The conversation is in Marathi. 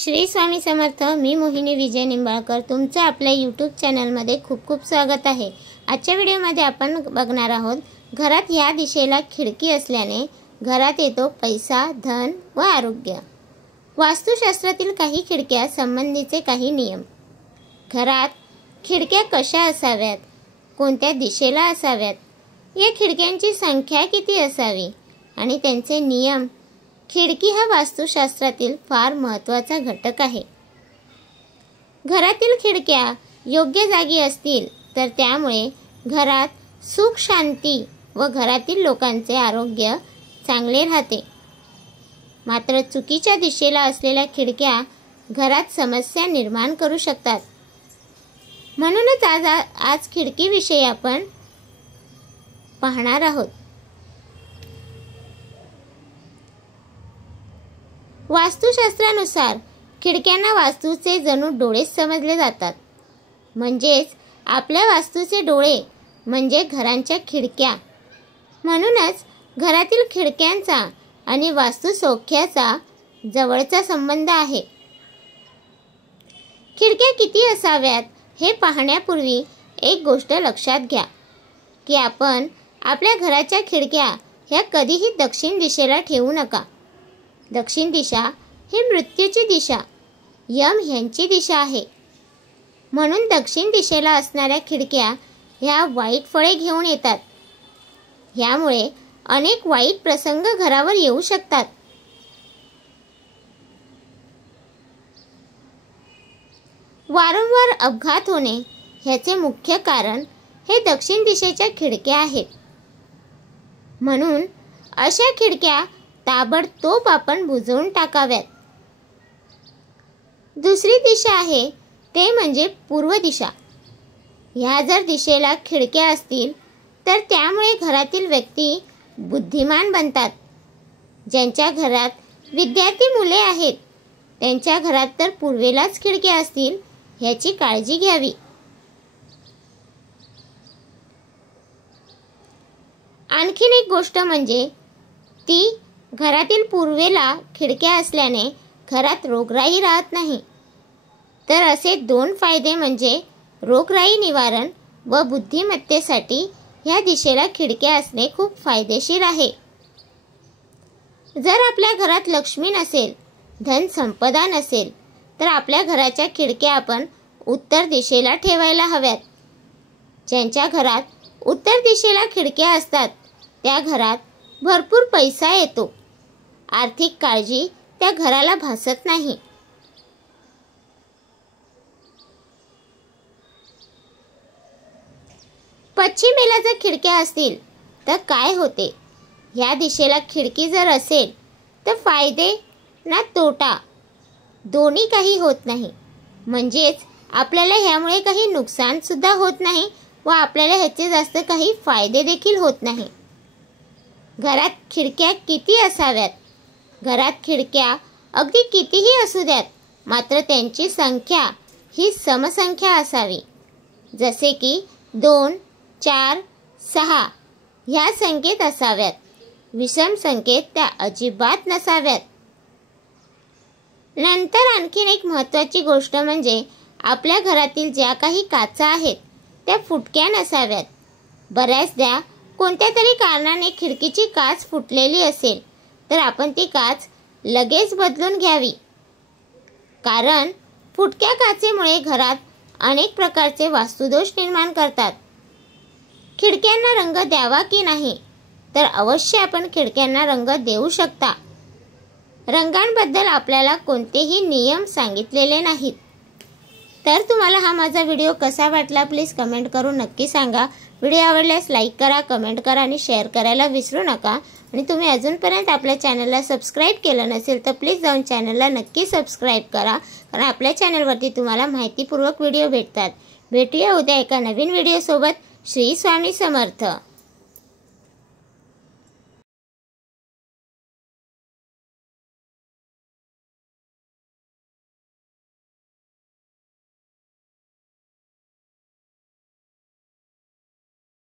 श्री स्वामी समर्थ। मी मोहिनी विजय निंबाळकर तुमचं आपल्या यूट्यूब चॅनलमध्ये खूप खूप स्वागत आहे। आजच्या व्हिडिओमध्ये आपण बघणार आहोत, घरात या दिशेला खिडकी असल्याने घरात येतो पैसा, धन व आरोग्य। वास्तुशास्त्रातील काही खिडक्या संबंधीचे काही नियम। घरात खिडक्या कशा असाव्यात, कोणत्या दिशेला असाव्यात, या खिडक्यांची संख्या किती असावी आणि त्यांचे नियम। खिडकी हा वास्तुशास्त्रातील फार महत्त्वाचा घटक आहे। घरातील खिडक्या योग्य जागी असतील तर त्यामुळे घरात सुख, शांती व घरातील लोकांचे आरोग्य चांगले राहते। मात्र चुकीच्या दिशेला असलेल्या खिडक्या घरात समस्या निर्माण करू शकतात। म्हणूनच आज खिडकीविषयी आपण पाहणार आहोत। वास्तुशास्त्रानुसार खिडक्यांना वास्तूचे जणू डोळेच समजले जातात। म्हणजेच आपल्या वास्तूचे डोळे म्हणजे घरांच्या खिडक्या। म्हणूनच घरातील खिडक्यांचा आणि वास्तु सौख्याचा जवळचा संबंध आहे। खिडक्या किती असाव्यात हे पाहण्यापूर्वी एक गोष्ट लक्षात घ्या की आपण आपल्या घराच्या खिडक्या ह्या कधीही दक्षिण दिशेला ठेवू नका। दक्षिण दिशा ही मृत्यूची दिशा, यम ह्यांची दिशा आहे। म्हणून दक्षिण दिशेला असणाऱ्या खिडक्या ह्या वाईट फळे घेऊन येतात। यामुळे अनेक वाईट प्रसंग घरावर येऊ शकतात। वारंवार अपघात होणे ह्याचे मुख्य कारण हे दक्षिण दिशेच्या खिडक्या आहेत। म्हणून अशा खिडक्या ताबडतोब आपण बुजवून टाकाव्यात। दुसरी दिशा आहे ते म्हणजे पूर्व दिशा। ह्या जर दिशेला खिडक्या असतील तर त्यामुळे घरातील व्यक्ती बुद्धिमान बनतात। ज्यांच्या घरात विद्यार्थी मुले आहेत त्यांच्या घरात तर पूर्वेलाच खिडक्या असतील ह्याची काळजी घ्यावी। आणखीन एक गोष्ट म्हणजे ती घरातील पूर्वेला खिडक्या असल्याने घरात रोगराई राहत नाही। तर असे दोन फायदे म्हणजे रोगराई निवारण व बुद्धिमत्तेसाठी ह्या दिशेला खिडक्या असणे खूप फायदेशीर आहे। जर आपल्या घरात लक्ष्मी नसेल, धन संपदा नसेल तर आपल्या घराच्या खिडक्या आपण उत्तर दिशेला ठेवायला हव्यात। ज्यांच्या घरात उत्तर दिशेला खिडक्या असतात त्या घरात भरपूर पैसा येतो। आर्थिक काळजी त्या घराला भासत नाही। पश्चिमेला जर खिडक्या असतील तर काय होते, या दिशेला खिडकी जर असेल तर फायदे ना तोटा दोन्ही काही होत नाही। म्हणजेच आपल्याला ह्यामुळे काही नुकसान सुद्धा होत नाही व आपल्याला ह्याचे जास्त काही फायदे देखील होत नाही। घरात खिडक्या किती असाव्यात, घरात खिडक्या अगदी कितीही असू द्यात, मात्र त्यांची संख्या ही समसंख्या असावी। जसे की 2, 4, 6 ह्या संख्येत असाव्यात। विषम संख्येत त्या अजिबात नसाव्यात। नंतर आणखीन एक महत्त्वाची गोष्ट म्हणजे आपल्या घरातील ज्या काही काचा आहेत त्या फुटक्या नसाव्यात। बऱ्याचदा कोणत्या तरी कारणाने खिडकीची काच फुटलेली असेल तर आपण ती काच लगेच बदलून घ्यावी। कारण फुटक्या काचेमुळे घरात अनेक प्रकारचे वास्तुदोष निर्माण करतात। खिडक्यांना रंग द्यावा की नाही तर अवश्य आपण खिडक्यांना रंग देऊ शकता। रंगांबद्दल आपल्याला कोणतेही नियम सांगितलेले नाहीत। तर तुम्हाला हा माझा व्हिडिओ कसा वाटला प्लीज कमेंट करून नक्की सांगा। व्हिडिओ आवडल्यास लाईक करा, कमेंट करा आणि शेअर करायला विसरू नका। आणि तुम्ही अजूनपर्यंत आपल्या चॅनलला सबस्क्राईब केलं नसेल तर प्लीज जाऊन चॅनलला नक्की सबस्क्राईब करा, कारण आपल्या चॅनलवरती तुम्हाला माहितीपूर्वक व्हिडिओ भेटतात। भेटूया उद्या एका नवीन व्हिडिओ सोबत। श्री स्वामी समर्थ।